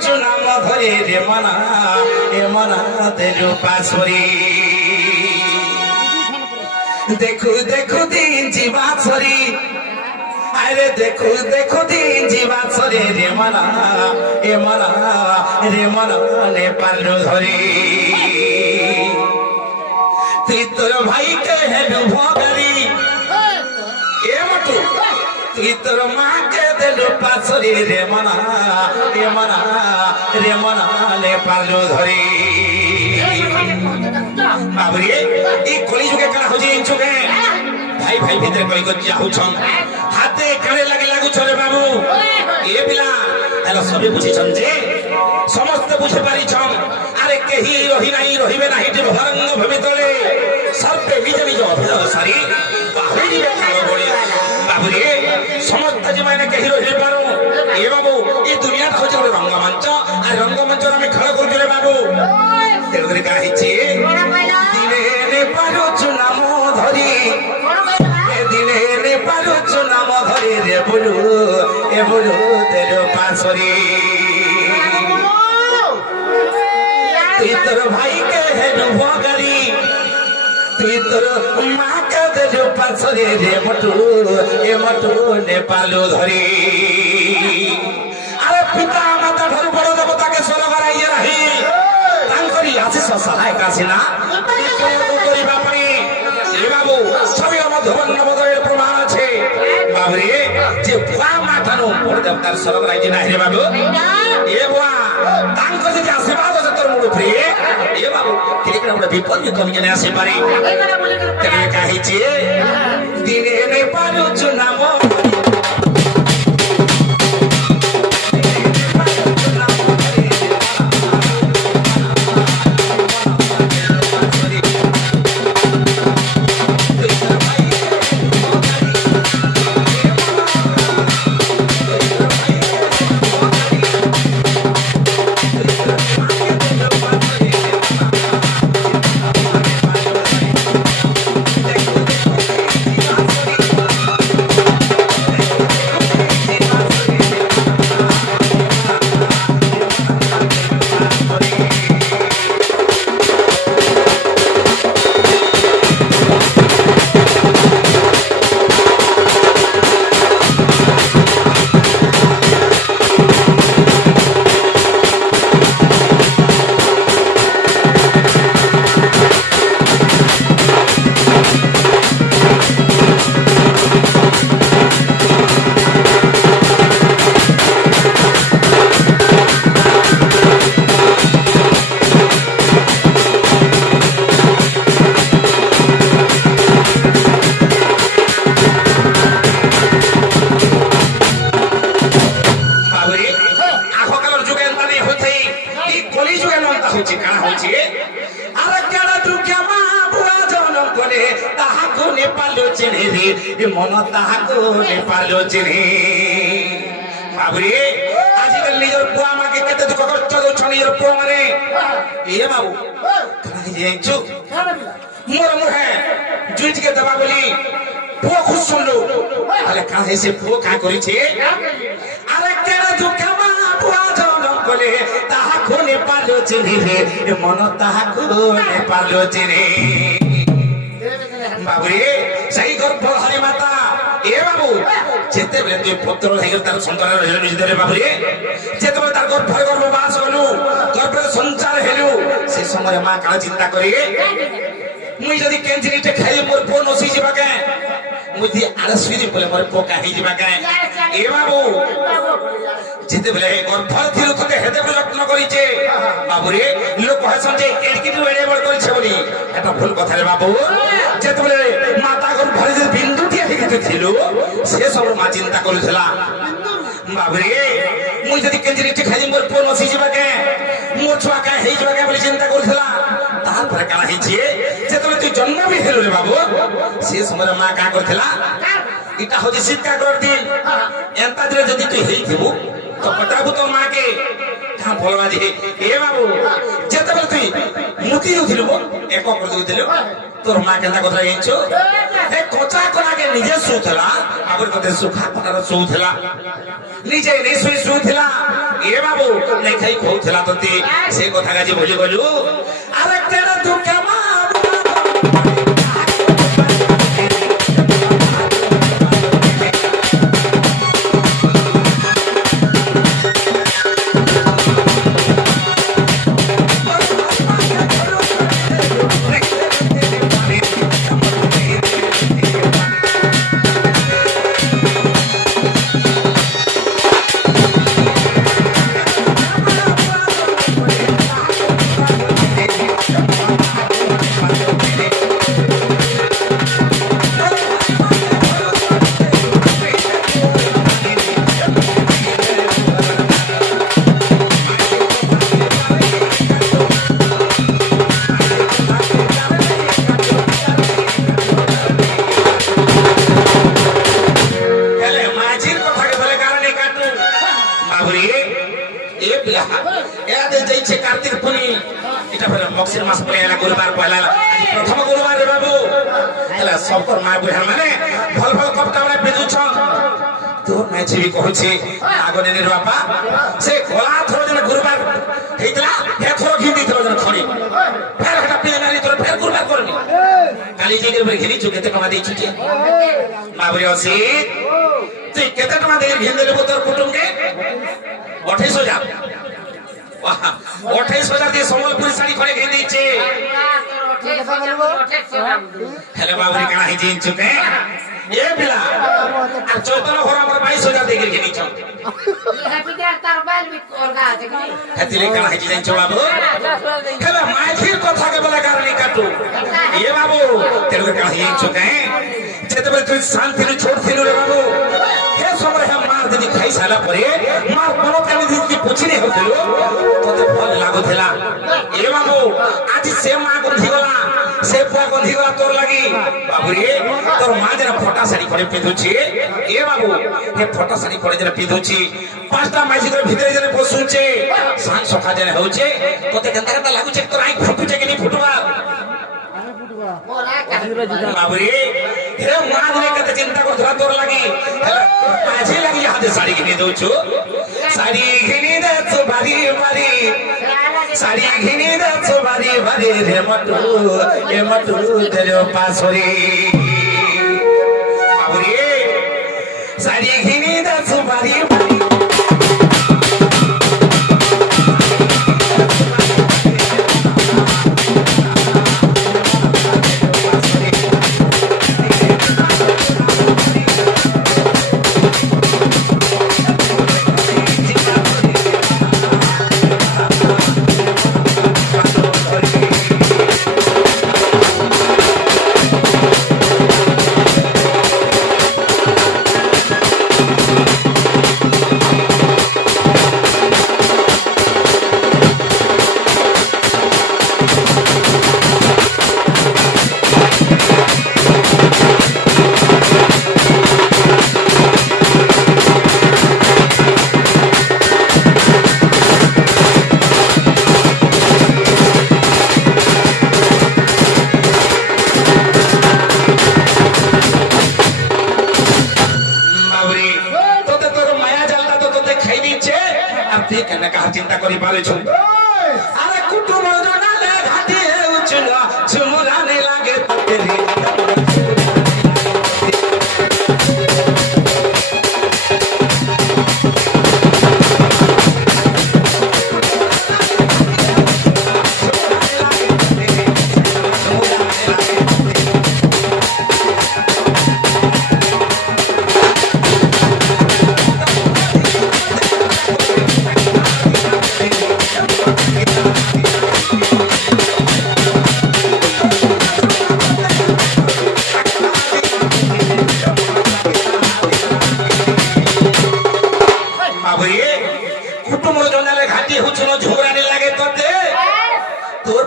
पारुचु नाम धरे रे मना ए मना तेरु पासरी देखु देखु दिन जीवा छरी अरे देखु देखु दिन जीवा छरी रे मना ए मना रे मना नेपाल धरी तुई तोर भाई के हेलु भगरी ए मटू तुई तोर माँ के देलु पाछरी रे मना नेपाल धरी बाबरी ई कली जुगे करा हो जे इचुगे भाई भाई भीतर कई को जाहु छन हाथे काने लागु छरे बाबू ए पिला ताला सबे बुझी छन जे समस्त बुझे पारी छन अरे केही रही नाही रहिबे नाही जे भरंग भवितले सर्वे निज निज अभिनय सारी बाहुरी काल बळिया बाबूरे समस्त जे माने केही रहि पारो ए बाबू ए दुनिया खोज रे रंगमंच आ रंगमंच रे खेल करू रे बाबू तेरे का हिची दिने ने पारो चुनाम धरी ए दिने ने पारो चुनाम धरी रे बोलू ए बोलू तेरे पासरी तुई तोर भाई के हेलु भगरी तुई तोर माँ के देलु पाछरी रे मटू ए मटू नेपाल धरी अरे पिता माता ठारू बड़ देवता के स्वर कराइए रही तांकरी आशीष सहायक आसिना करिबा पई ए बाबू छवि मधुबन नवदय प्रमाण छे बाबरे जे बुआ मातानो बड़ देवतार स्वर कराइए ना रे बाबू ए बुआ तांको जे आशीर्वाद से तोर मुड़ फ्री ए बाबू केकरा बड़ विपद के कमी ने आसे पारे तेरे काहि छे दिने नै पारो चुनाव मन ताहाको नेपाल चिन्हे बाबुरे आजकल निजर बुआ मा के केते दुख कष्ट दो छनी रे पुआ माने ए बाबू कना जेंचु मोर मुहे जुइज के दबा बोली पुआ खुश सुनलो अरे काहे से पुआ का करी छे अरे केरा दुख मा बुआ जनम कोले ताहाको नेपाल चिन्हे रे मन ताहाको नेपाल चिन्हे बाबुरे सही गर्भ हरि माता ए बाबू जेते बेले तू पुत्र हेगर तार संतान हेलु निजरे बाबुरे जेते बेले तार गर्भ बास हलु गर्भ संचार हेलु से समय मां का चिंता करी मुई जदी कैंसिलिटे खाई मोर पो नसी जिबा के मुदी आरसुदी बोले मोर पो का ही जिबा के ए बाबू जेते बेले गर्भ थिरु तते हेते बेले रत्न करी छे बाबुरे लोक कहसन जे एडकी तू एडे बड़ करी छे बोली एटा भूल कथा रे बाबू जेते बेले माता गर्भ जे बिंदु थिलु से सब मा चिंता करुला बाबरे मुई जदी कैंसिलिटे खाई मोर पो नसी जिबा के मोर छुआ का हे जिबा के बोली चिंता करुला तार पर काला ही छे जेते तू जन्म भी हेलो रे बाबू से समय मा का करथला इटा होजी शीत का कर दिन एंता दिले जदी तू हेई थिबु तो पटाबु तो मा के কাম ফলবা দি এ বাবু যেতেবেলে তুই মুতি যাଉଥିଲୁ এক করে দেଉଥିଲୁ তোর মা কেনা কথা জাଣିଛୁ এ কচা কলাকে নিজে ଶୋଉଥିଲା ଆଗରୁ ତତେ ସୁଖା କଟାର ଶୋଉଥିଲା ନିଜେ ନିଶୋଇ ଶୋଉଥିଲା ଏ ବାବୁ ନାଇଁ ଖାଇ ଖୋଉଥିଲା ତତେ ସେ କଥା କାଜି ଭୁଲି ଗଲୁ ଆରେ କେଡେ ତୁ କେମା कार्तिक पुनी मक्सिर मास पहला गुरुवार पहला प्रथम गुरुवार रे बाबू हला सबकर मां बुढ़ा माने भल भल कपटा वाला बेजु छ तो मैं छी कहू छी आगने ने बापा से गोला थरो जने गुरुवार हेतला हे थरो घिंदी थरो जने खड़ी फेर हटा पे नारी तोर फेर गुरुवार करनी काली जी के घिनी छु केते टका दे छु के बाबू असी तू केते टका दे घिन देले तोर कुटुंब के 28,000 28,000 দিয়ে সম্বলপুরি শাড়ি করে ঘিন দিচ্ছে হেলে বাবুরি কানা হি জিন চুকে এ বিলা আর চৈতন্য ঘর আমার 22,000 দিয়ে ঘিনিছ হ্যাপি দে তার বাইল বি করগা দেখি হেতিলে কানা হি জিন চু বাবু হেলে মাইথির কথা কে বলা কারণে কাটু এ বাবু তেরে কানা হি চুকে যেতবে তুই শান্তি রে ছোড়ছিলু রে বাবু হে সময় हम मार देनी खाई साला परे मार कोनो काली दिन की पूछी नहीं होतलो तोते फल लागो थेला ए बाबू आज से मां गंधी गला से पुआ गंधी गला तोर लागी बाबू रे तोर मां जरा फटा साड़ी खड़े पिंधुची ए बाबू हे फटा साड़ी खड़े जरा पिंधुची पांचटा माइसी के भीतर जने बसुचे सांझ सखा जने होचे तोते केनता केनता लागुचे तोर आई फुटुचे कि नहीं फुटुवा बाबू रे हे मां ने कते चिंता को धरा तोर लागी माझे लागी हाथ साड़ी घिनी दउ छु साड़ी घिनी दे छु बारी बारी साड़ी घिनी दे छु बारी बारी रे मटू ए मटू तेरे पासोरी बाबू रे साड़ी घिनी दे छु बारी बारी चिंता करी पारे छु अरे कुटुंब जनाले घाटी उछलो झुमुराने लागे तेरी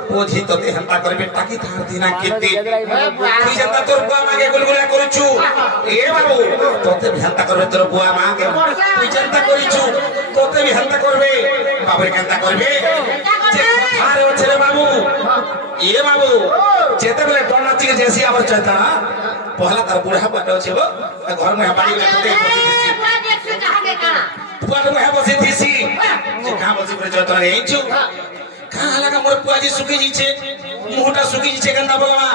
पोथी तते हंता करबे टाकी थार दिना केते की जता तोर बुआ मागे गुलगुला करूछु ए बाबू तते भी हंता करबे तोर बुआ मागे तू चिंता करिछु तते भी हंता करबे बाबू केंता करबे जे कथारे अछि रे बाबू ए बाबू जेते बेले टन नाची के जेसी आवर चैता पहला तार बुढ़ा बट अछि हो घर में बाड़ी में बसी पुआर में बसी थीसी जे का बसी पर जतरा हेंचु का लगा मोर पुआजी सुखी जीछे मुहटा सुखी जीछे गंदा बोलवा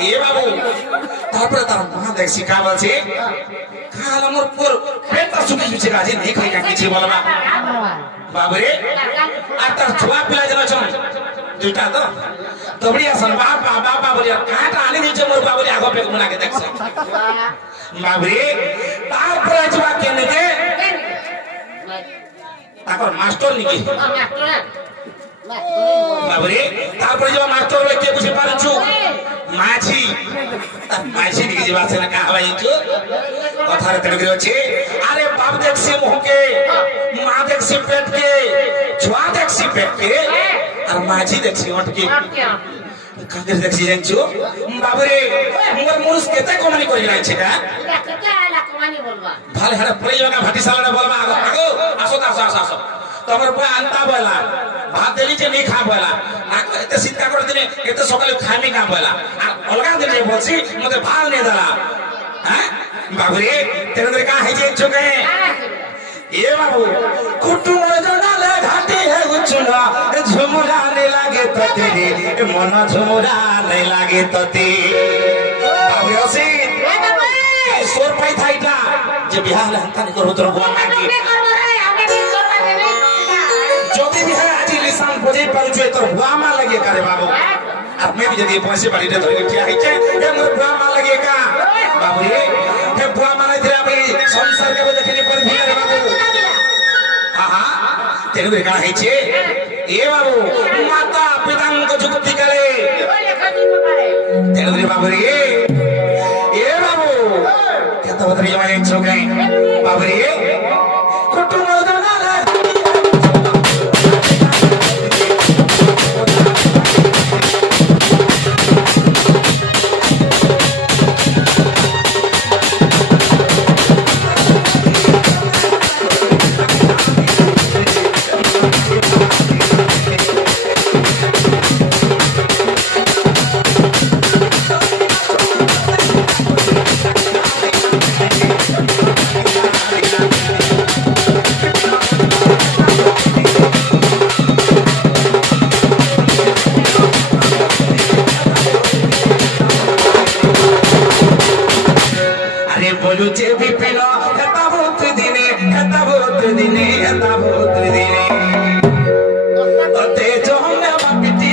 ए बाबू तापर तार मां देख सिखावल छे खाला मोर पुर पेटा सुखी जीछे गाजे नहीं खाई का किछि बोलवा बाबू रे आ तार छुआ पिला जन छन दुटा तो तबड़िया सन बाप बाप बोलिया काटा आनी दीछे मोर बाबू रे आगो पे मुना के देख बाबू रे तापर छुआ केने के ताकर मास्टर निके बाबरे तापर जो मास्टर ले के बुझे पारछु माछी माछी दिखे जेबा से ना का हवाई छु कथारे तड़के अछि अरे बाप देख से मुंह के मां देख से पेट के छुआ देख से पेट के और माछी देख से ओट के कागर देख से जंचो बाबरे मोर मुरुस केते कमानी करि रहै छै का केते आला कमानी बोलबा भाले हड़ा प्रयोगा भाटी साला बोलबा आगो आगो आसो आसो तमर पे अंता बोला भात देली जे नहीं खा बोला एते चिंता कर दिने एते सकाले खामी का बोला अलगा दिने बोलसी मते भाल नहीं दला हैं बाबू रे तेरे का है जे छके ए बाबू कुटुम जनाले घाटी है उचुना झुमुरा ने लागे तते रे मन झुमुरा ने लागे तते बाबू ओसी सोर पाई थाइटा जे बिहार हंता ने करो तोर बुआ मांगी जोदी भी है आज लिसान बजे पाउछे तोर बुआ मा लगे का रे बाबू अब मैं भी जदी पैसे बाड़ी रे धरि ठिया है छे ए मोर बुआ मा लगे का बाबू रे हे बुआ मा नै तेरा भाई संसार के देखिने पर भी रे बाबू हां हां तेरे का है छे ए बाबू माता पितांग को जुक्ति करे तेरे बाबू रे ए बाबू क्या तो बतरी माने छोके बाबू रे कुटुंब दनाला बोलुचे भी पिला हेता बहुत दिने ते जो हमने पिटी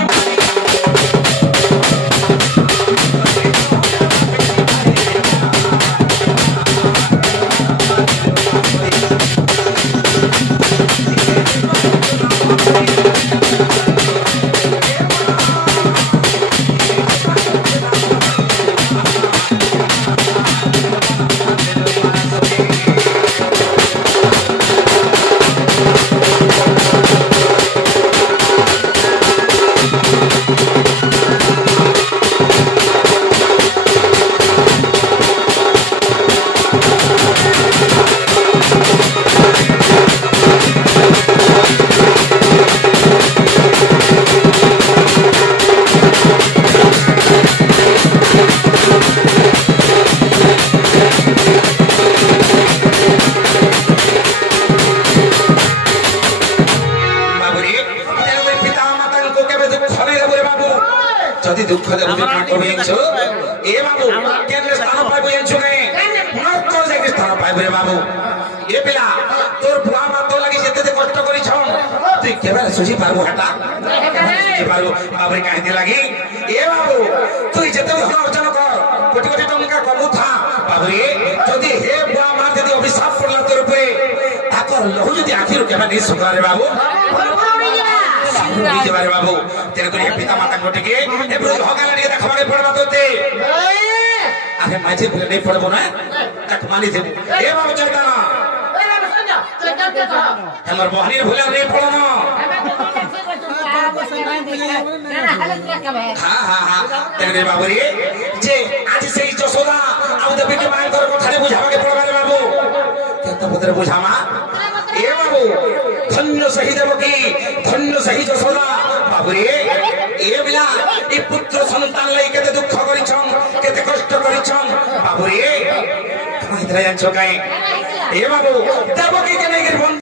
जदी दुख दे बुझे का करियछो ए बाबू केने स्थान पाइबो एछो नै मत तो जे स्थान पाइबो रे बाबू ए पिला तोर बुआ मा तो लागि जते ते कष्ट करि छ तू केबे सुझी पारबो हटा के पारबो बाबू रे काहे दे लागि ए बाबू तू जते धन अर्जन कर कोटी कोटी टंका कमु था बाबू रे जदी हे बुआ मा जदी अभिशाप पड़ला तोर पे ताकर लहु जदी आखिर केबे नै सुकरा रे बाबू नीचे बारे बाबू तेरे को ये पिता माता कोटे के ए ब्रो होगाला रे देखबा के पड़बा तोते आगे माजे बोले नहीं पड़बो ना तक मानी दे ए बाबू चलता ना ए बाबू सुन चलते तो हमर बहनी भूले नहीं पड़ो ना हां हां हां तेरे बाबू रे जे आज से जसोदा आउ दे बेटी मां कर कोठारे बुझाबा के पड़बा रे बाबू केत पत्र बुझामा ए बाबू धन धन्य सही देवकी धन्य सही जशोदा बाबुरे ए बिना ए पुत्र संतान लई केते दुख करिछन केते कष्ट करिछन बाबुरे कहितरा जान्छो काई ए बाबू देवकी के नै